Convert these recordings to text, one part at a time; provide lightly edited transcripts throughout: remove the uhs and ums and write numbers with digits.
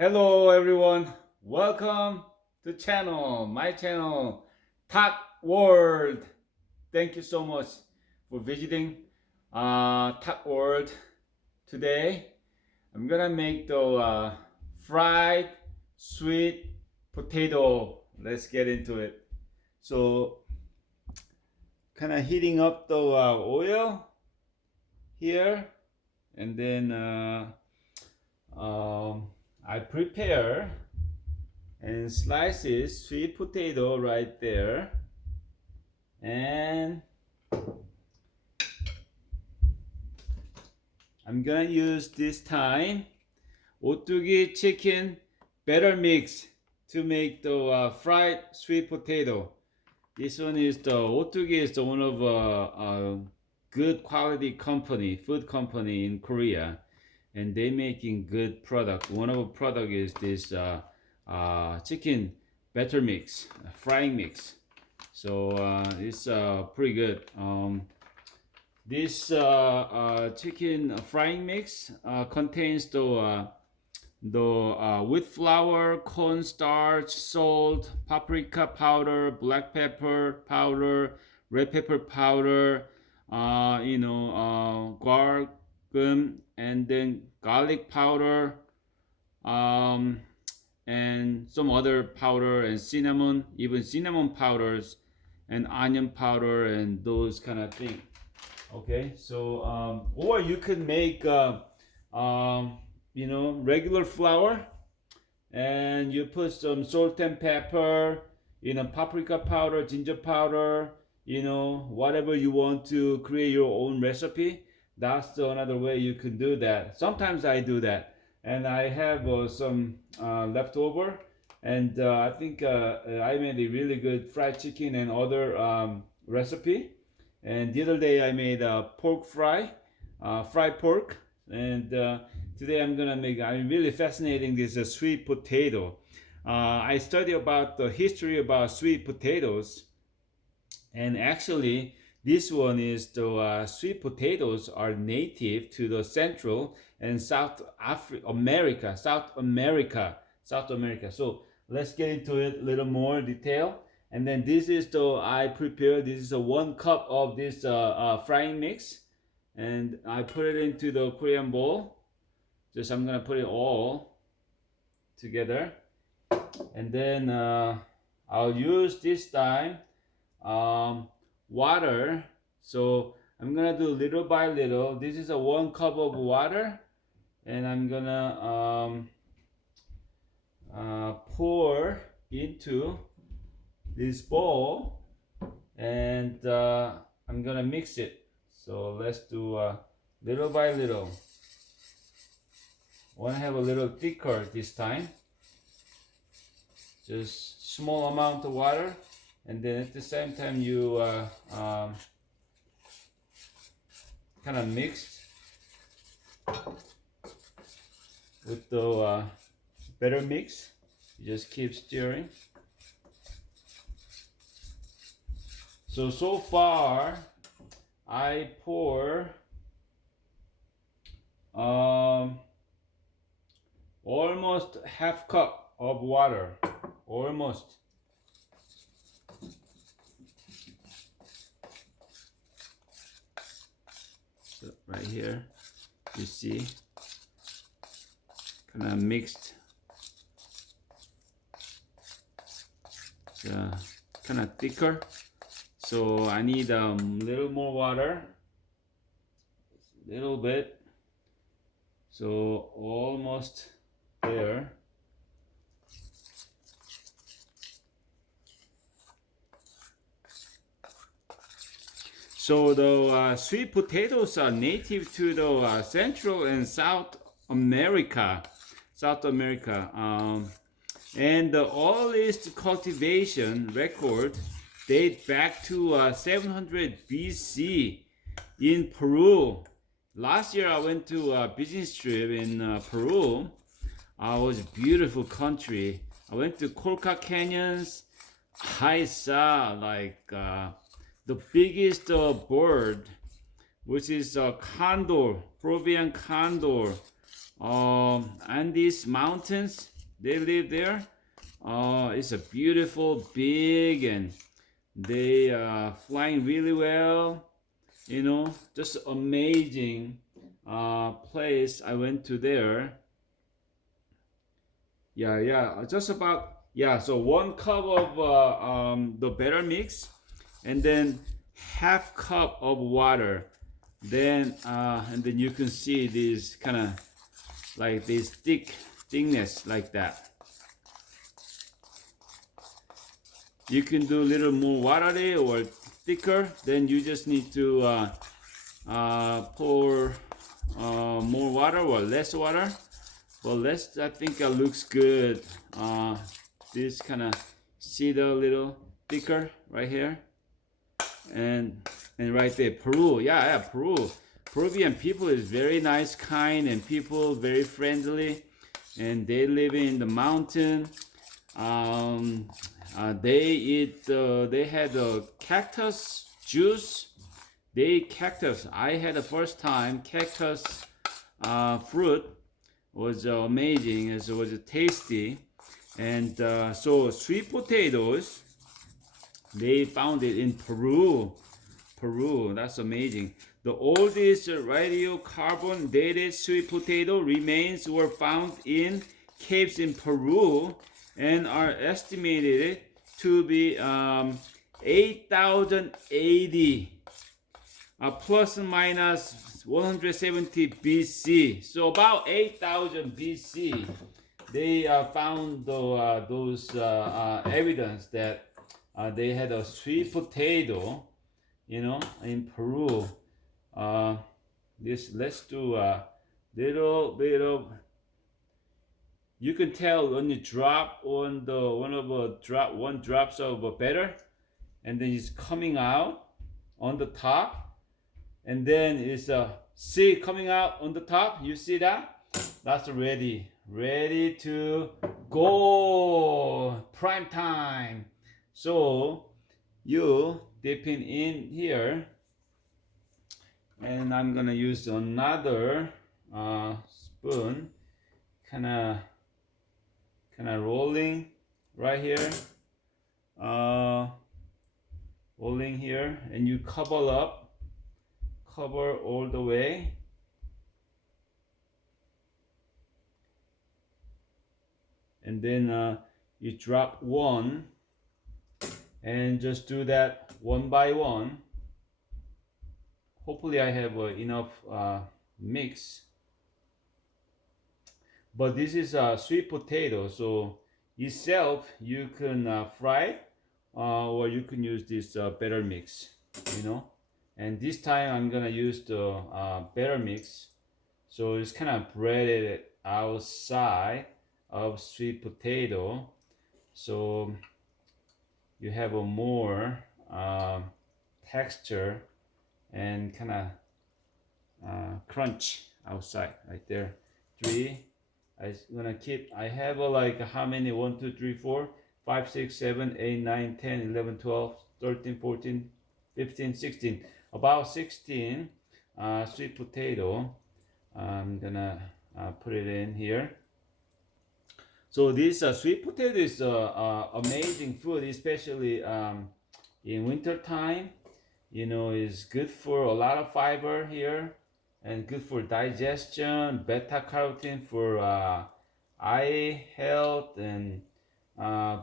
Hello everyone, welcome to my channel, Talk World. Thank you so much for visiting Talk World. Today I'm gonna make the fried sweet potato. Let's get into it. So kind of heating up the oil here, and then I prepare and slices sweet potato right there, and I'm gonna use this time 오뚜기 chicken batter mix to make the fried sweet potato. This one is the 오뚜기 is the one of a good quality company, food company in Korea, and they making good product. One of the product is this chicken batter mix, frying mix. So it's pretty good. This chicken frying mix contains the wheat flour, cornstarch, salt, paprika powder, black pepper powder, red pepper powder, garlic, and then garlic powder, um, and some other powder and cinnamon, even cinnamon powders and onion powder and those kind of things. Okay, so or you could make regular flour, and you put some salt and pepper, paprika powder, ginger powder, whatever you want to create your own recipe. That's another way you can do that. Sometimes I do that, and I have some leftover, and I think I made a really good fried chicken and other recipe. And the other day I made a pork fry, fried pork, and today I'm really fascinating this sweet potato. I study about the history about sweet potatoes, and actually this one is the sweet potatoes are native to the Central and South America. So let's get into it a little more detail. And then this is the I prepared. This is a 1 cup of this frying mix, and I put it into the Korean bowl. Just I'm gonna put it all together, and then I'll use this time water. So I'm gonna do little by little. This is a 1 cup of water, and I'm gonna pour into this bowl, and I'm gonna mix it. So let's do little by little. I want to have a little thicker this time. Just small amount of water, and then at the same time you kind of mix with the batter mix. You just keep stirring. So far I pour almost half cup of water, almost. So right here you see kind of mixed, kind of thicker. So I need a little more water, little bit. So almost there. So the sweet potatoes are native to the Central and South America. And the earliest cultivation record date back to 700 BC in Peru. Last year I went to a business trip in Peru. It was a beautiful country. I went to Colca Canyons. I saw like the biggest bird, which is a condor, Peruvian condor. Andes mountains. They live there. It's a beautiful, big, and they flying really well. You know, just amazing place. I went to there. Yeah, just about, yeah. So 1 cup of the batter mix, and then half cup of water. Then and then you can see this kind of like this thickness like that. You can do a little more watery or thicker. Then you just need to pour more water or less water. But less, I think it looks good. This kind of, see the little thicker right here, and right there, Peru. Yeah, Peru. Peruvian people is very nice, kind, and people very friendly, and they live in the mountain. They eat. They had a cactus juice. They eat cactus. I had the first time cactus fruit was amazing. It was tasty, and so sweet potatoes. They found it in Peru. Peru, that's amazing. The oldest radiocarbon dated sweet potato remains were found in caves in Peru and are estimated to be 8,000 AD, plus or minus 170 BC. So about 8,000 BC, they found those evidence that they had a sweet potato, you know, in Peru. Let's do a little bit of. You can tell when you drop on the one drops of a batter, and then it's coming out on the top, and then it's see coming out on the top. You see that? That's ready to go. Prime time. So you dipping in here, and I'm gonna use another spoon, kind of rolling right here, rolling here, and you cover all the way. And then you drop one, and just do that one by one. Hopefully I have enough mix. But this is a sweet potato, so itself you can fry it, or you can use this batter mix, you know. And this time I'm gonna use the batter mix, so it's kind of breaded outside of sweet potato, so you have a more texture and kind of crunch outside right there. 3. I'm gonna keep. I have like how many? 1, 2, 3, 4, 5, 6, 7, 8, 9, 10, 11, 12, 13, 14, 15, 16. About 16 sweet potato. I'm gonna put it in here. So this sweet potato is amazing food, especially in winter time. You know, it's good for a lot of fiber here, and good for digestion, beta carotene for eye health, and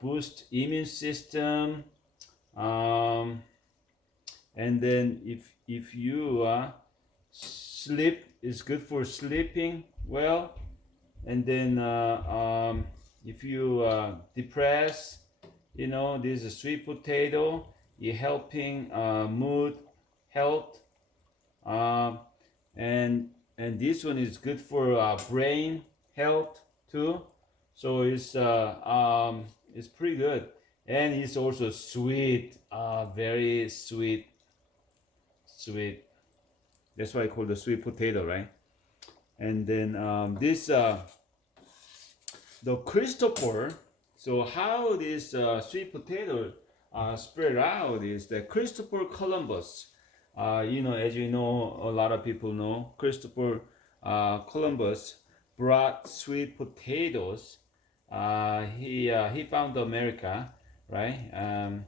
boost immune system. And then if you sleep, it's good for sleeping well. And then if you depressed, you know, this is a sweet potato. You're helping mood, health, and this one is good for brain health too. So it's pretty good, and it's also sweet, very sweet. That's why I call the sweet potato, right? And then this the Christopher. So how this sweet potato spread out is that Christopher Columbus. You know, as you know, a lot of people know Christopher Columbus brought sweet potatoes. He found America, right?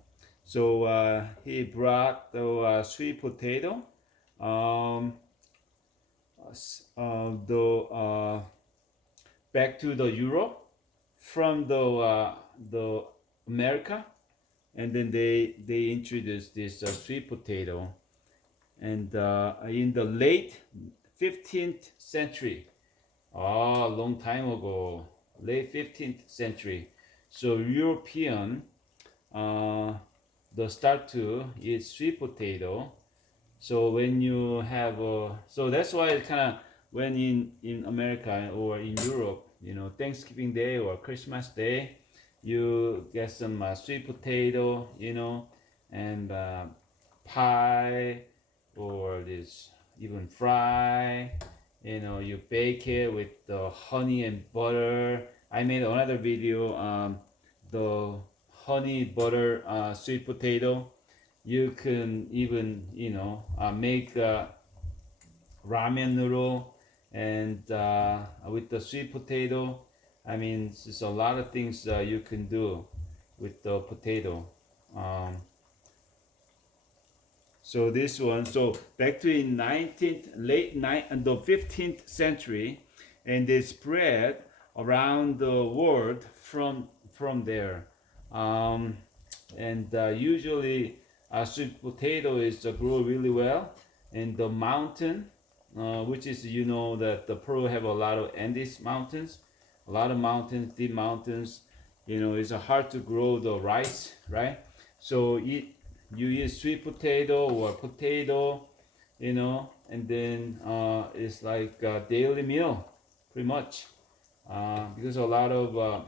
So he brought the sweet potato, um, the back to the Europe from the America, and then they introduced this sweet potato, and in the late 15th century, a long time ago, late 15th century, so European uh, the start to eat sweet potato. So when you have so that's why it kind of when in America or in Europe, you know, Thanksgiving Day or Christmas Day, you get some sweet potato, you know, and pie or this even fry, you know, you bake it with the honey and butter. I made another video, the honey butter sweet potato. You can even, you know, make ramen noodle and with the sweet potato. I mean, there's a lot of things you can do with the potato. Um, so this one, so back to in 19th, late and the 15th century, and they spread around the world from there. Um, and usually sweet potato is grow really well in the mountain, which is, you know, that the Peru have a lot of Andes mountains, a lot of mountains, deep mountains. You know, it's hard to grow the rice, right? So you eat sweet potato or potato, you know, and then it's like a daily meal, pretty much, because a lot of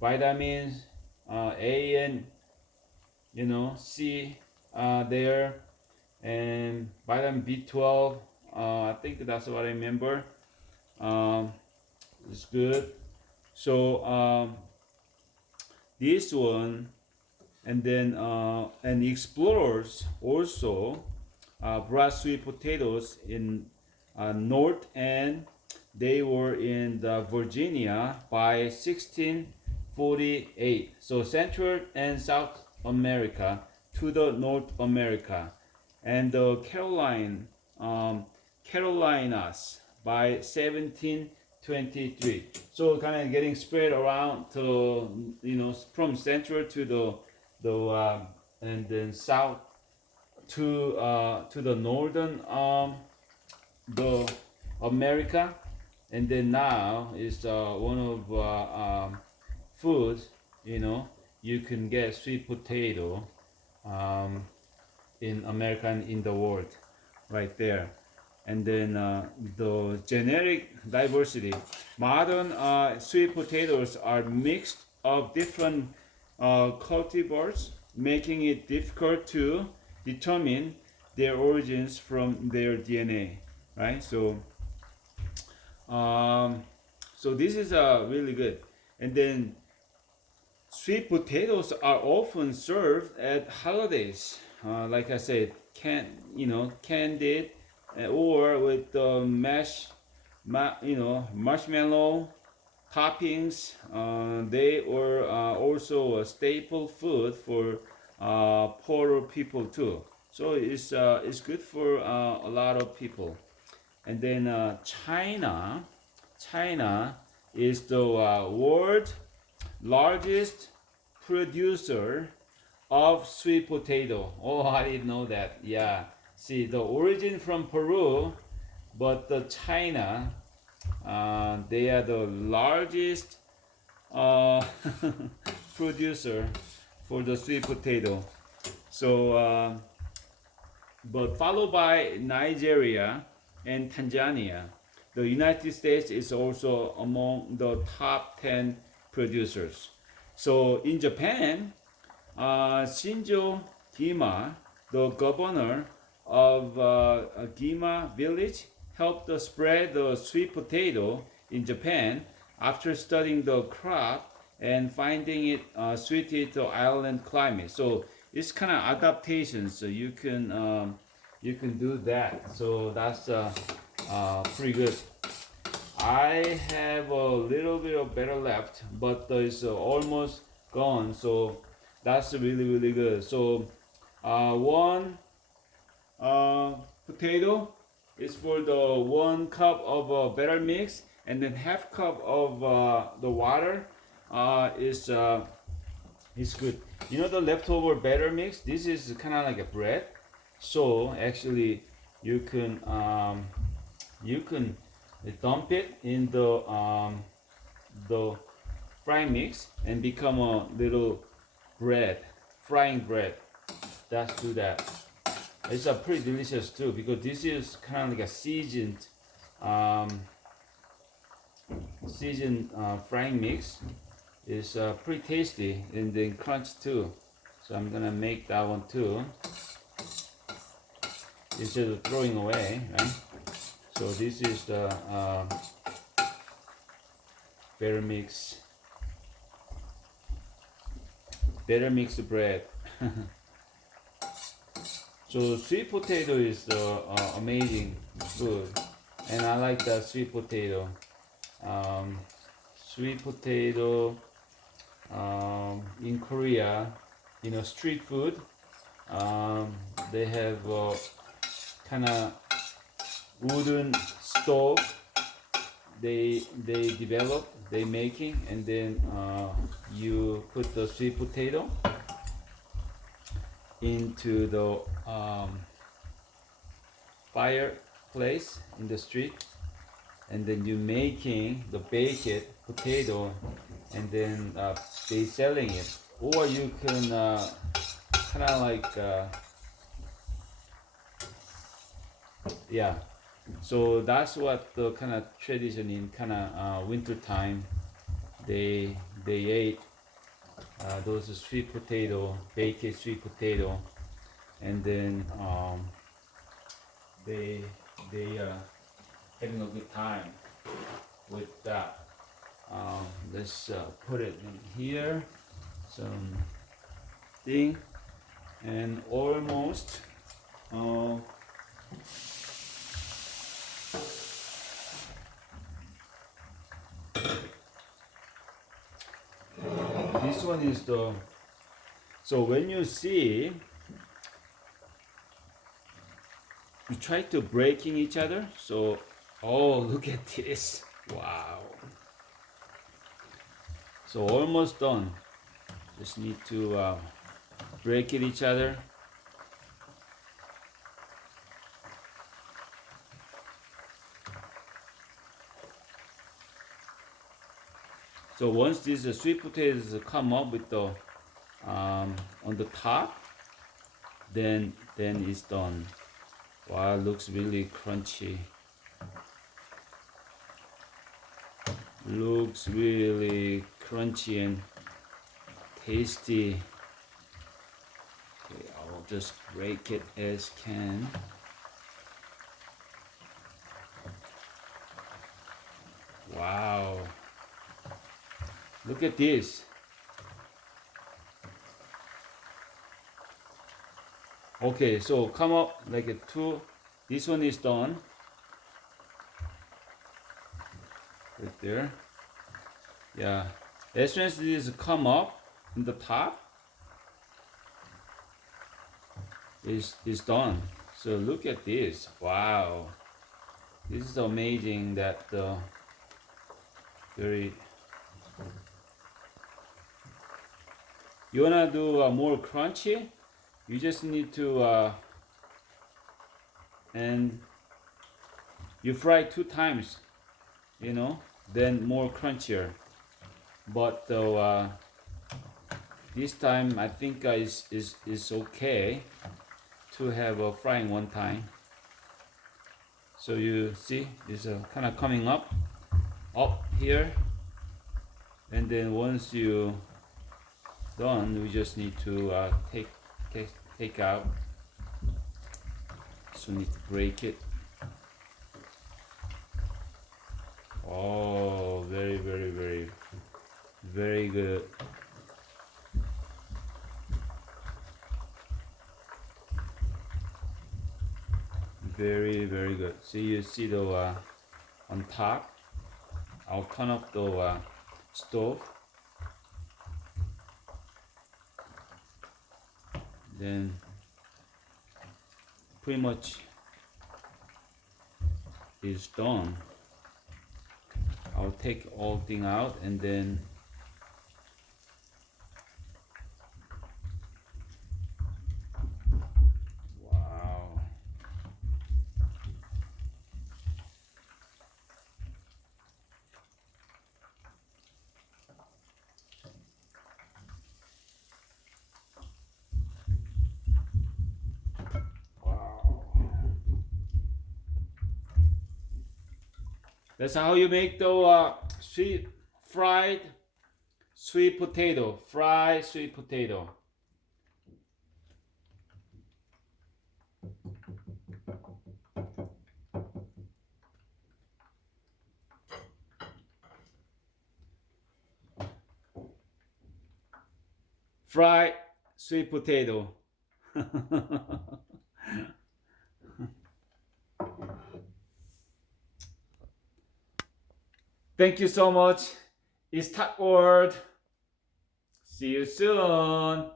vitamins, A and, you know, C there, and vitamin B12. I think that's what I remember. Um, it's good. So this one, and then and explorers also brought sweet potatoes in north, and they were in the Virginia by 1648. So Central and South America to the North America, and the Carolinas by 1723. So kind of getting spread around to, you know, from central to the and then south to the northern the America, and then now is one of foods, you know, you can get sweet potato um, in America and in the world, right there. And then the genetic diversity. Modern sweet potatoes are mixed of different cultivars, making it difficult to determine their origins from their DNA, right? Um, so this is really good. And then sweet potatoes are often served at holidays. Like I said, candied or with marshmallow toppings. They were also a staple food for poorer people too. So it's good for a lot of people. And then China is the world largest producer of sweet potato. Oh, I didn't know that. Yeah. See, the origin from Peru, but the China, they are the largest uh, producer for the sweet potato. So, but followed by Nigeria and Tanzania. The United States is also among the top 10 producers. So in Japan, Shinjo Gima, the governor of Gima village, helped spread the sweet potato in Japan after studying the crop and finding it suited to island climate. So it's kind of adaptation. So you can do that. So that's pretty good. I have a little bit of batter left, but it's almost gone. So that's really good. So one uh, potato is for the 1 cup of batter mix, and then half cup of the water is good. You know the leftover batter mix. This is kind of like a bread. So actually, you can you can dump it in the frying mix and become a little bread, frying bread. Let's do that. It's pretty delicious too because this is kind of like a um, seasoned frying mix. It's pretty tasty and then crunch too. So I'm gonna make that one too instead of throwing away, right? So this is the better mix bread. So sweet potato is amazing food, and I like that sweet potato. Um, Sweet potato in Korea, you know, street food. They have kind of wooden stove. They develop, they making, and then you put the sweet potato into the fireplace in the street, and then you making the baked potato, and then they selling it, or you can kind of like yeah. So that's what the kind of tradition in kind of winter time. They ate those sweet potato, baked sweet potato, and then they having a good time with that. Let's put it in here, some thing, and almost. This one is the. So when you see, you try to breaking each other. So, oh, look at this! Wow. So almost done. Just need to break it each other. So once these sweet potatoes come up with the on the top, then it's done. Wow, looks really crunchy. Looks really crunchy and tasty. Okay, I'll just break it as can. Wow. Look at this. Okay, so come up like a two. This one is done. Right there. Yeah. As soon as this come up in the top, is done. So look at this. Wow. This is amazing that very. You wanna do more crunchy? You just need to and you fry 2 times, you know, then more crunchier. But this time I think is okay to have a frying 1 time. So you see, it's kind of coming up here, and then once you done, we just need to take out. So we need to break it. Oh, very good. Very good. See, you see the on top, I'll turn off the stove. Then pretty much is done. I'll take all thing out and then wow. Wow. That's how you make the fried sweet potato. Fried sweet potato. Fried sweet potato. Thank you so much. It's Tap World. See you soon.